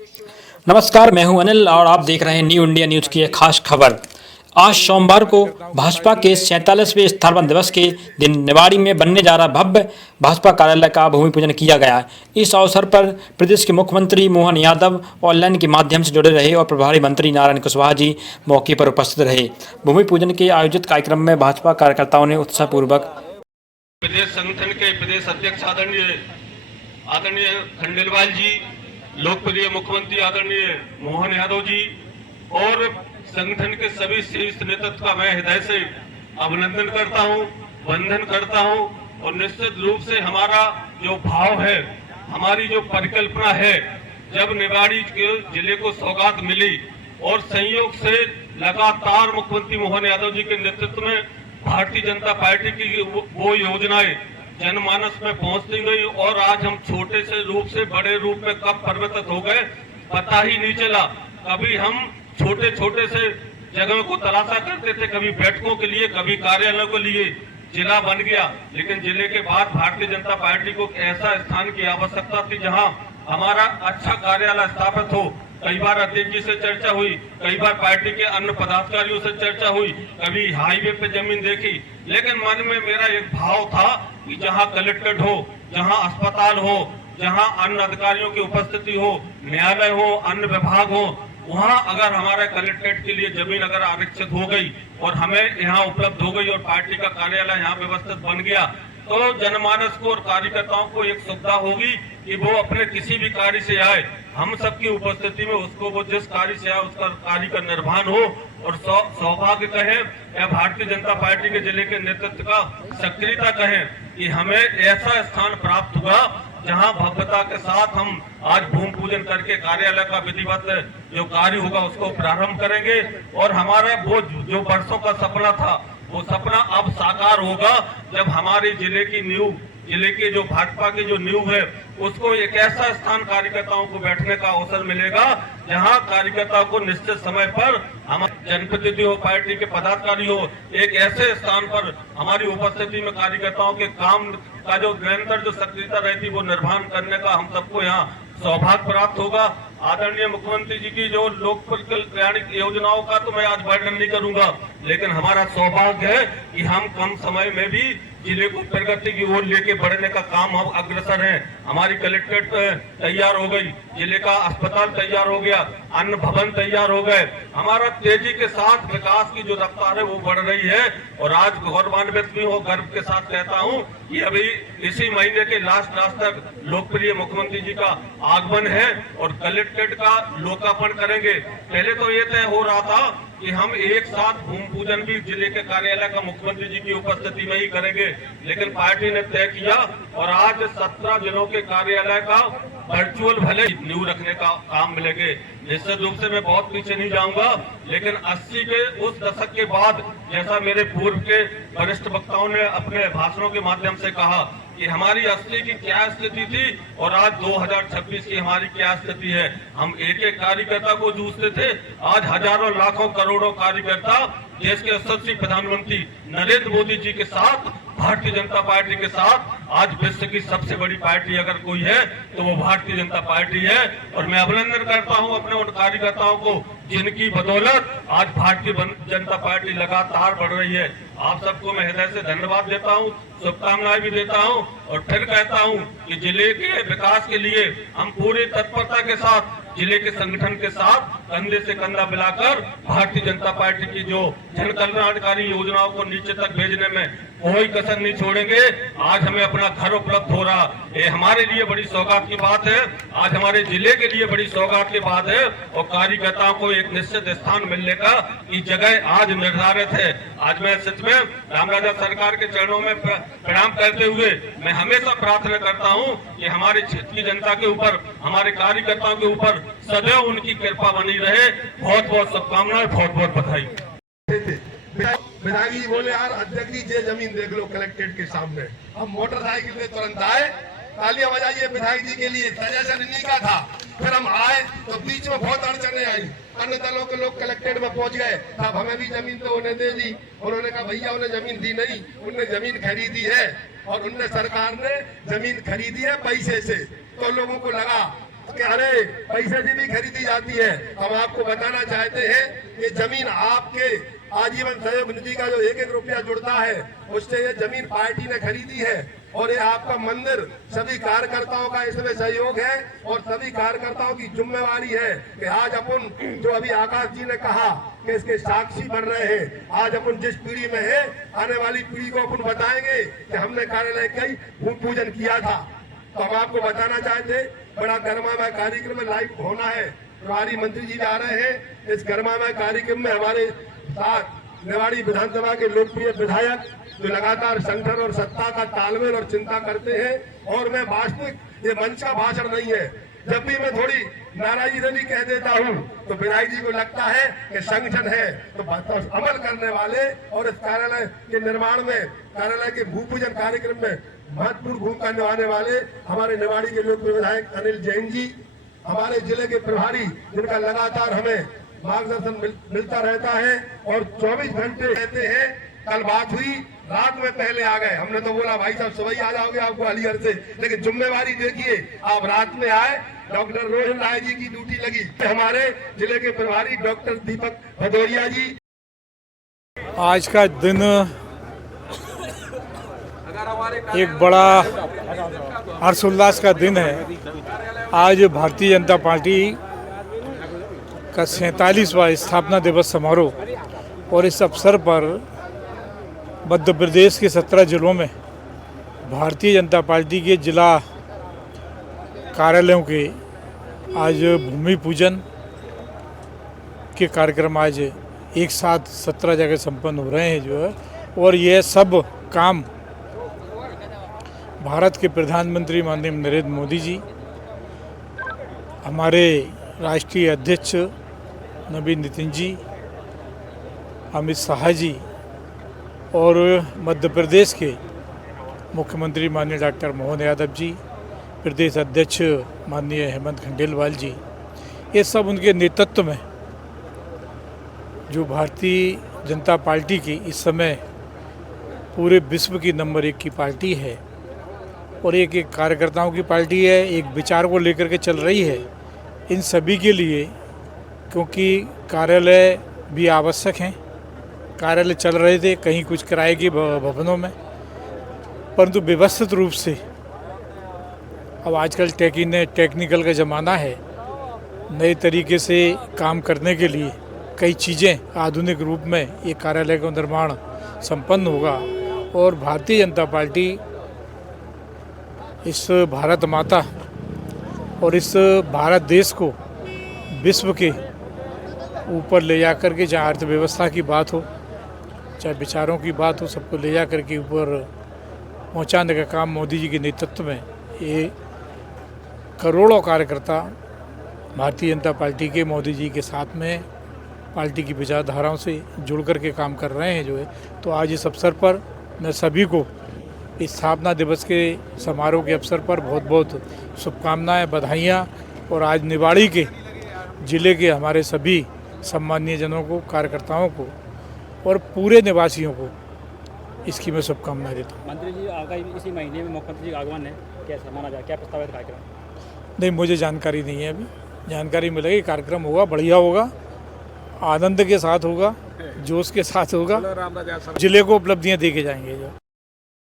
नमस्कार, मैं हूं अनिल और आप देख रहे हैं न्यू इंडिया न्यूज़ की एक खास खबर। आज सोमवार को भाजपा के 47वें स्थापना दिवस के दिन निवाड़ी में बनने जा रहा भव्य भाजपा कार्यालय का भूमि पूजन किया गया। इस अवसर पर प्रदेश के मुख्यमंत्री मोहन यादव ऑनलाइन के माध्यम से जुड़े रहे और प्रभारी मंत्री नारायण कुशवाहा जी मौके पर उपस्थित रहे। भूमि पूजन के आयोजित कार्यक्रम में भाजपा कार्यकर्ताओं ने उत्साहपूर्वक प्रदेश संगठन के प्रदेश अध्यक्ष आदरणीय खंडेलवाल जी, लोकप्रिय मुख्यमंत्री आदरणीय मोहन यादव जी और संगठन के सभी शीर्ष नेतृत्व का मैं हृदय से अभिनंदन करता हूं, वंदन करता हूं। और निश्चित रूप से हमारा जो भाव है, हमारी जो परिकल्पना है, जब निवाड़ी के जिले को सौगात मिली और संयोग से लगातार मुख्यमंत्री मोहन यादव जी के नेतृत्व में भारतीय जनता पार्टी की वो योजनाएं जनमानस में पहुंचती गई और आज हम छोटे से रूप से बड़े रूप में कब परिवर्तित हो गए पता ही नहीं चला। कभी हम छोटे छोटे से जगहों को तलाशा करते थे, कभी बैठकों के लिए, कभी कार्यालयों के लिए जिला बन गया। लेकिन जिले के बाद भारतीय जनता पार्टी को ऐसा स्थान की आवश्यकता थी जहां हमारा अच्छा कार्यालय स्थापित हो। कई बार अध्यक्ष जी से चर्चा हुई, कई बार पार्टी के अन्य पदाधिकारियों से चर्चा हुई, कभी हाईवे पे जमीन देखी, लेकिन मन में मेरा एक भाव था कि जहां कलेक्ट्रेट हो, जहां अस्पताल हो, जहां अन्य अधिकारियों की उपस्थिति हो, न्यायालय हो, अन्य विभाग हो, वहां अगर हमारे कलेक्ट्रेट के लिए जमीन अगर आरक्षित हो गई और हमें यहाँ उपलब्ध हो गई और पार्टी का कार्यालय यहाँ व्यवस्थित बन गया, तो जनमानस को और कार्यकर्ताओं को एक सुविधा होगी कि वो अपने किसी भी कार्य से आए, हम सबकी उपस्थिति में उसको वो जिस कार्य से आए उसका कार्य का निर्वहन हो। और सौभाग्य कहें या भारतीय जनता पार्टी के जिले के नेतृत्व का सक्रियता कहें कि हमें ऐसा स्थान प्राप्त हुआ जहां भव्यता के साथ हम आज भूमि पूजन करके कार्यालय का विधिवत जो कार्य होगा उसको प्रारंभ करेंगे। और हमारा वो जो वर्षों का सपना था, वो सपना अब साकार होगा जब हमारे जिले की नींव, जिले के जो भाजपा की जो नींव है, उसको एक ऐसा स्थान कार्यकर्ताओं को बैठने का अवसर मिलेगा जहां कार्यकर्ताओं को निश्चित समय पर हमारे जनप्रतिनिधि हो, पार्टी के पदाधिकारी हो, एक ऐसे स्थान पर हमारी उपस्थिति में कार्यकर्ताओं के काम का जो निरंतर जो सक्रियता रहती वो निर्वहन करने का हम सबको यहाँ सौभाग्य प्राप्त होगा। आदरणीय मुख्यमंत्री जी की जो लोक कल्याणिक योजनाओं का तो मैं आज वर्णन नहीं करूंगा, लेकिन हमारा सौभाग्य है कि हम कम समय में भी जिले को प्रगति की ओर लेके बढ़ने का काम हम अग्रसर हैं। हमारी कलेक्ट्रेट तैयार हो गई, जिले का अस्पताल तैयार हो गया, अन्य भवन तैयार हो गए, हमारा तेजी के साथ विकास की जो रफ्तार है वो बढ़ रही है। और आज गौरवान्वित भी हो, गर्व के साथ कहता हूँ कि अभी इसी महीने के लास्ट तक लोकप्रिय मुख्यमंत्री जी का आगमन है और कलेक्ट्रेट का लोकार्पण करेंगे। पहले तो ये तय हो रहा था कि हम एक साथ भूमि पूजन भी जिले के कार्यालय का मुख्यमंत्री जी की उपस्थिति में ही करेंगे, लेकिन पार्टी ने तय किया और आज 17 जिलों के कार्यालय का वर्चुअल भले नींव रखने का काम मिलेंगे। निश्चित रूप से मैं बहुत पीछे नहीं जाऊंगा, लेकिन 80 के उस दशक के बाद जैसा मेरे पूर्व के वरिष्ठ वक्ताओं ने अपने भाषणों के माध्यम से कहा कि हमारी 80 की क्या स्थिति थी और आज 2026 की हमारी क्या स्थिति है। हम एक एक कार्यकर्ता को जूझते थे, आज हजारों लाखों करोड़ों कार्यकर्ता देश के यशस्वी प्रधानमंत्री नरेंद्र मोदी जी के साथ, भारतीय जनता पार्टी के साथ, आज विश्व की सबसे बड़ी पार्टी अगर कोई है तो वो भारतीय जनता पार्टी है। और मैं अभिनंदन करता हूं अपने उन कार्यकर्ताओं को जिनकी बदौलत आज भारतीय जनता पार्टी लगातार बढ़ रही है। आप सबको मैं हृदय से धन्यवाद देता हूं, शुभकामनाएं भी देता हूं और फिर कहता हूं कि जिले के विकास के लिए हम पूरी तत्परता के साथ जिले के संगठन के साथ कंधे से कंधा मिलाकर भारतीय जनता पार्टी की जो जन कल्याणकारी योजनाओं को नीचे तक भेजने में कोई कसर नहीं छोड़ेंगे। आज हमें अपना घर उपलब्ध हो रहा, ये हमारे लिए बड़ी सौगात की बात है, आज हमारे जिले के लिए बड़ी सौगात की बात है। और कार्यकर्ताओं को एक निश्चित स्थान मिलने का ये जगह आज निर्धारित है। आज मैं सच में रामराजा सरकार के चरणों में प्रणाम करते हुए मैं हमेशा प्रार्थना करता हूं कि हमारे क्षेत्र की जनता के ऊपर, हमारे कार्यकर्ताओं के ऊपर सदैव उनकी कृपा बनी रहे। बहुत बहुत शुभकामनाएं, बहुत बहुत बधाई। विधायक जी बोले यार अध्यक्ष जी ये जमीन देख लो कलेक्ट्रेट के सामने। हम मोटरसाइकिल से तुरंत आए, तालियां बजाइए विधायक जी के लिए, सजेशन इन्हीं का था। फिर हम आए तो बीच में बहुत अड़चने आई, अन्य दलों के लोग कलेक्ट्रेट में पहुंच गए, तब हमें भी जमीन तो उन्हें दे दी। उन्होंने कहा भैया उन्हें जमीन दी नहीं, उन्हें जमीन खरीदी है और उनने सरकार ने जमीन खरीदी है पैसे से। तो लोगों को लगा के अरे पैसे से भी खरीदी जाती है। हम आपको बताना चाहते हैं कि जमीन आपके आजीवन सहयोग निधि का जो 1-1 रुपया जुड़ता है उससे ये जमीन पार्टी ने खरीदी है और ये आपका मंदिर सभी कार्यकर्ताओं का इसमें सहयोग है और सभी कार्यकर्ताओं की जिम्मेवारी है कि आज अपन जो अभी आकाश जी ने कहा कि इसके साक्षी बन रहे हैं। आज अपन जिस पीढ़ी में है आने वाली पीढ़ी को अपन बताएंगे कि हमने कार्यालय का ही भूमि पूजन किया था। तो हम आपको बताना चाहते बड़ा गर्मामय कार्यक्रम लाइव होना है। प्रभारी मंत्री जी आ रहे हैं। इस गर्मामय कार्यक्रम में हमारे साथ निवाड़ी विधानसभा के लोकप्रिय विधायक जो लगातार संगठन और सत्ता का तालमेल और चिंता करते हैं। और मैं वास्तविक ये मंच का भाषण नहीं है, जब भी मैं थोड़ी नाराजगी से भी कह देता हूँ तो विधायक जी को लगता है कि संगठन है तो अमल करने वाले और इस कार्यालय के निर्माण में कार्यालय के भूमि पूजन कार्यक्रम में महत्वपूर्ण भूमिका निभाने वाले हमारे निवाड़ी के लोकप्रिय विधायक अनिल जैन जी, हमारे जिले के प्रभारी जिनका लगातार हमें मार्गदर्शन मिलता रहता है और 24 घंटे रहते हैं। कल बात हुई, रात में पहले आ गए। हमने तो बोला भाई साहब सुबह ही आ जाओगे आप ग्वालियर से, लेकिन जिम्मेवारी देखिए आप रात में आए। डॉक्टर रोहन राय जी की ड्यूटी लगी, हमारे जिले के प्रभारी डॉक्टर दीपक भदौरिया जी। आज का दिन एक बड़ा हर्षोल्लास का दिन है। आज भारतीय जनता पार्टी का 47वां स्थापना दिवस समारोह और इस अवसर पर मध्य प्रदेश के 17 जिलों में भारतीय जनता पार्टी के जिला कार्यालयों के आज भूमि पूजन के कार्यक्रम आज एक साथ 17 जगह संपन्न हो रहे हैं जो है। और यह सब काम भारत के प्रधानमंत्री माननीय नरेंद्र मोदी जी, हमारे राष्ट्रीय अध्यक्ष नवीन नितिन जी, अमित शाह जी और मध्य प्रदेश के मुख्यमंत्री माननीय डॉक्टर मोहन यादव जी, प्रदेश अध्यक्ष माननीय हेमंत खंडेलवाल जी, ये सब उनके नेतृत्व में जो भारतीय जनता पार्टी की इस समय पूरे विश्व की नंबर 1 की पार्टी है और एक कार्यकर्ताओं की पार्टी है, एक विचार को लेकर के चल रही है। इन सभी के लिए क्योंकि कार्यालय भी आवश्यक हैं, कार्यालय चल रहे थे कहीं कुछ किराए के भवनों में, परंतु व्यवस्थित रूप से अब आजकल टेक्निकल का ज़माना है, नए तरीके से काम करने के लिए कई चीज़ें आधुनिक रूप में ये कार्यालय का निर्माण संपन्न होगा। और भारतीय जनता पार्टी इस भारत माता और इस भारत देश को विश्व के ऊपर ले जाकर के, जहाँ अर्थव्यवस्था की बात हो चाहे विचारों की बात हो, सबको ले जाकर के ऊपर पहुँचाने का काम मोदी जी के नेतृत्व में ये करोड़ों कार्यकर्ता भारतीय जनता पार्टी के मोदी जी के साथ में पार्टी की विचारधाराओं से जुड़ कर के काम कर रहे हैं जो है। तो आज इस अवसर पर मैं सभी को इस स्थापना दिवस के समारोह के अवसर पर बहुत बहुत शुभकामनाएं, बधाइयाँ। और आज निवाड़ी के ज़िले के हमारे सभी सम्मानीय जनों को, कार्यकर्ताओं को और पूरे निवासियों को इसकी मैं शुभकामनाएं देता हूँ। मंत्री जी आगामी इसी महीने में मुख्यमंत्री जी आगमन है, कैसा माना जाए, क्या प्रस्ताव है कार्यक्रम? नहीं, मुझे जानकारी नहीं है, अभी जानकारी मिलेगी। कार्यक्रम होगा, बढ़िया होगा, आनंद के साथ होगा, जोश के साथ होगा, जिले को उपलब्धियाँ दे के जाएंगे जो।